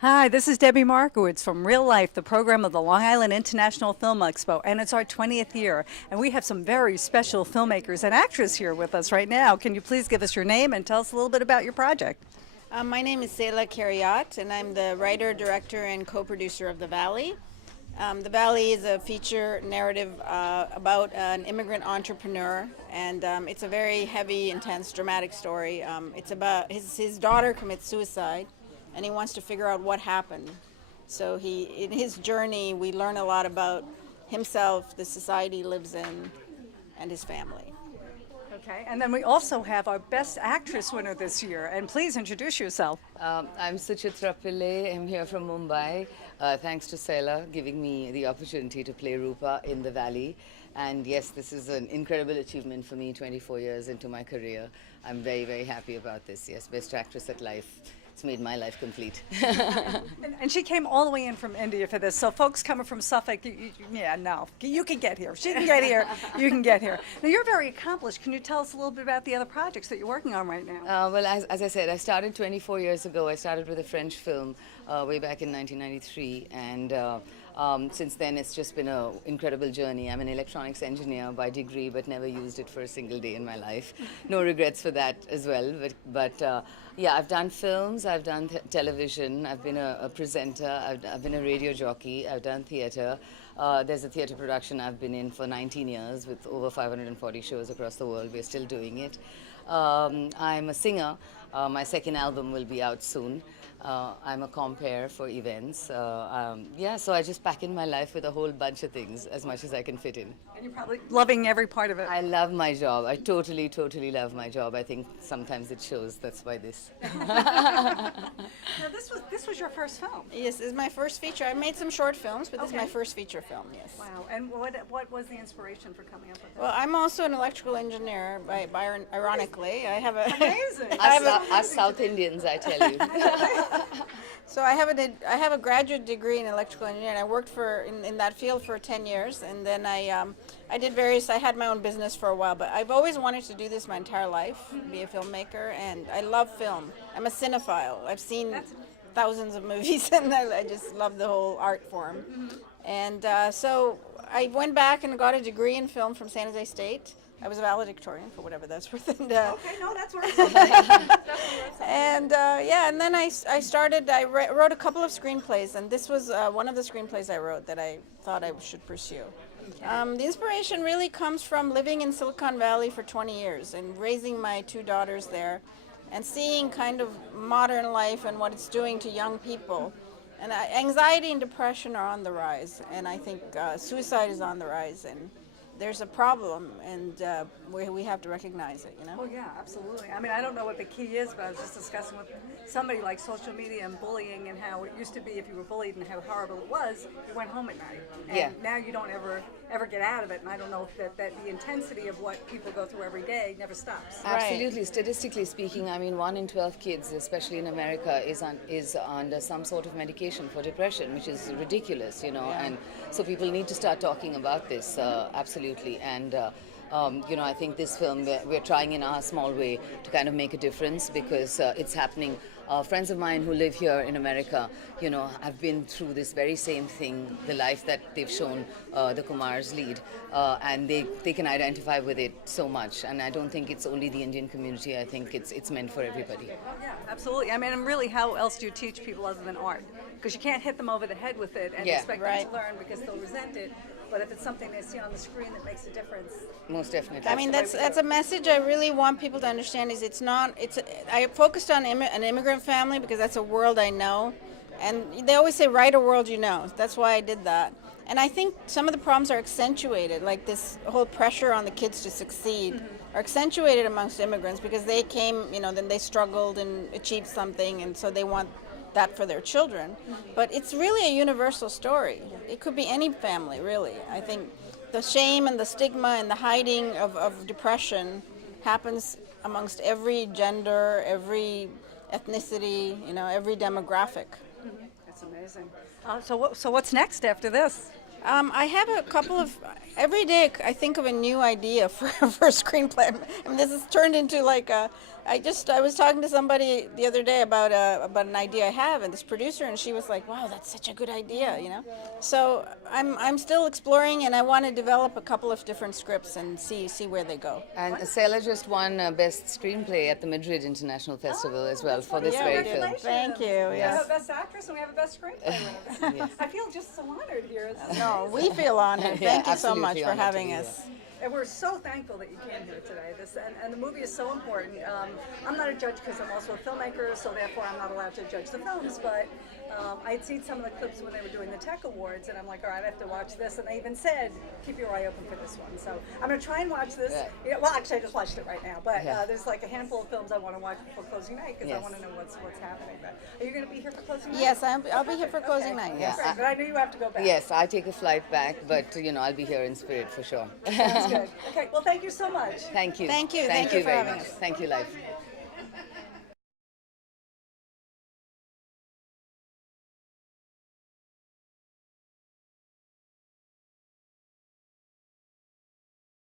Hi, this is Debbie Markowitz from Real Life, the program of the Long Island International Film Expo, and it's our 20th year. And we have some very special filmmakers and actors here with us right now. Can you please give us your name and tell us a little bit about your project? My name is Saila Kariat, and I'm the writer, director, and co-producer of The Valley. The Valley is a feature narrative about an immigrant entrepreneur, and it's a very heavy, intense, dramatic story. It's about his daughter commits suicide, and he wants to figure out what happened. So in his journey, we learn a lot about himself, the society he lives in, and his family. Okay, and then we also have our Best Actress winner this year, and please introduce yourself. I'm Suchitra Pillai. I'm here from Mumbai. Thanks to Saila giving me the opportunity to play Rupa in The Valley. And yes, this is an incredible achievement for me 24 years into my career. I'm very, very happy about this. Yes, Best Actress at LIIFE. It's made my life complete. And she came all the way in from India for this. So folks coming from Suffolk, you can get here. She can get here. You can get here. Now you're very accomplished. Can you tell us a little bit about the other projects that you're working on right now? Well, as I said, I started 24 years ago. I started with a French film way back in 1993, and since then it's just been an incredible journey. I'm an electronics engineer by degree, but never used it for a single day in my life. No regrets for that as well. But yeah, I've done films, I've done television, I've been a presenter, I've been a radio jockey, I've done theatre. There's a theatre production I've been in for 19 years with over 540 shows across the world. We're still doing it. I'm a singer. My second album will be out soon. I'm a compere for events. Yeah, so I just pack in my life with a whole bunch of things, as much as I can fit in. And you're probably loving every part of it. I love my job. I totally, totally love my job. I think sometimes it shows. That's why this. Now this was your first film. Yes, this is my first feature. I made some short films, but this is Okay. my first feature film, yes. Wow. And what was the inspiration for coming up with that? Well, I'm also an electrical engineer, ironically. I have a Amazing. Us South Indians, I tell you. So I have a graduate degree in electrical engineering. I worked in that field for 10 years, and then I did various. I had my own business for a while, but I've always wanted to do this my entire life, be a filmmaker, and I love film. I'm a cinephile. I've seen thousands of movies, and I just love the whole art form. And so I went back and got a degree in film from San Jose State. I was a valedictorian, for whatever that's worth. And, Okay, no, that's worth something. and and then I wrote a couple of screenplays, and this was one of the screenplays I wrote that I thought I should pursue. The inspiration really comes from living in Silicon Valley for 20 years and raising my two daughters there and seeing kind of modern life and what it's doing to young people. And anxiety and depression are on the rise, and I think suicide is on the rise, and there's a problem, and we have to recognize it, you know? Well, yeah, absolutely. I mean, I don't know what the key is, but I was just discussing with somebody like social media and bullying and how it used to be if you were bullied and how horrible it was, you went home at night. And Yeah. now you don't ever get out of it, and I don't know if that the intensity of what people go through every day never stops. Absolutely. Statistically speaking, I mean, 1 in 12 kids, especially in America, is under some sort of medication for depression, which is ridiculous, you know. And so people need to start talking about this, absolutely. And I think this film, we're trying in our small way to kind of make a difference because it's happening. Friends of mine who live here in America, have been through this very same thing, the life that they've shown the Kumars lead, and they can identify with it so much. And I don't think it's only the Indian community. I think it's meant for everybody. Oh, yeah, absolutely. I mean, and really, how else do you teach people other than art? Because you can't hit them over the head with it and expect them to learn because they'll resent it. But if it's something they see on the screen that makes a difference. Most definitely. I mean, that's a message I really want people to understand. I focused on an immigrant family because that's a world I know, and they always say write a world you know. That's why I did that. And I think some of the problems are accentuated, like this whole pressure on the kids to succeed, are accentuated amongst immigrants because they came, then they struggled and achieved something, and so they want that for their children. But it's really a universal story. It could be any family, really. I think the shame and the stigma and the hiding of depression happens amongst every gender, every ethnicity, every demographic. That's amazing. So what's next after this? I have a couple of every day. I think of a new idea for a screenplay. I mean, this has turned into like a. I was talking to somebody the other day about an idea I have, and this producer, and she was like, "Wow, that's such a good idea," you know. So I'm still exploring, and I want to develop a couple of different scripts and see where they go. And Saila just won Best Screenplay at the Madrid International Festival as well for this very film. Thank you. We Yes. have a best actress and we have a best screenplay winner. I feel just so honored here. No, we feel honored. Yeah, Thank you so absolutely much for honored to having be us. And we're so thankful that you came here today. And the movie is so important. I'm not a judge because I'm also a filmmaker, so therefore I'm not allowed to judge the films. But I had seen some of the clips when they were doing the Tech Awards, and I'm like, all right, I have to watch this. And they even said, keep your eye open for this one. So I'm going to try and watch this. Yeah. You know, well, actually, I just watched it right now. But Yeah. there's like a handful of films I want to watch before closing night because I Yes. want to know what's happening. But are you going to be here for closing night? Yes, I'll be here for closing night. Okay, Yes. great. But I know you have to go back. Yes, I take a flight back, but I'll be here in spirit for sure. That's good. Okay, well, thank you so much. Thank you. Thank you. Thank Thank you you for very having much. us. Thank you, LIIFE.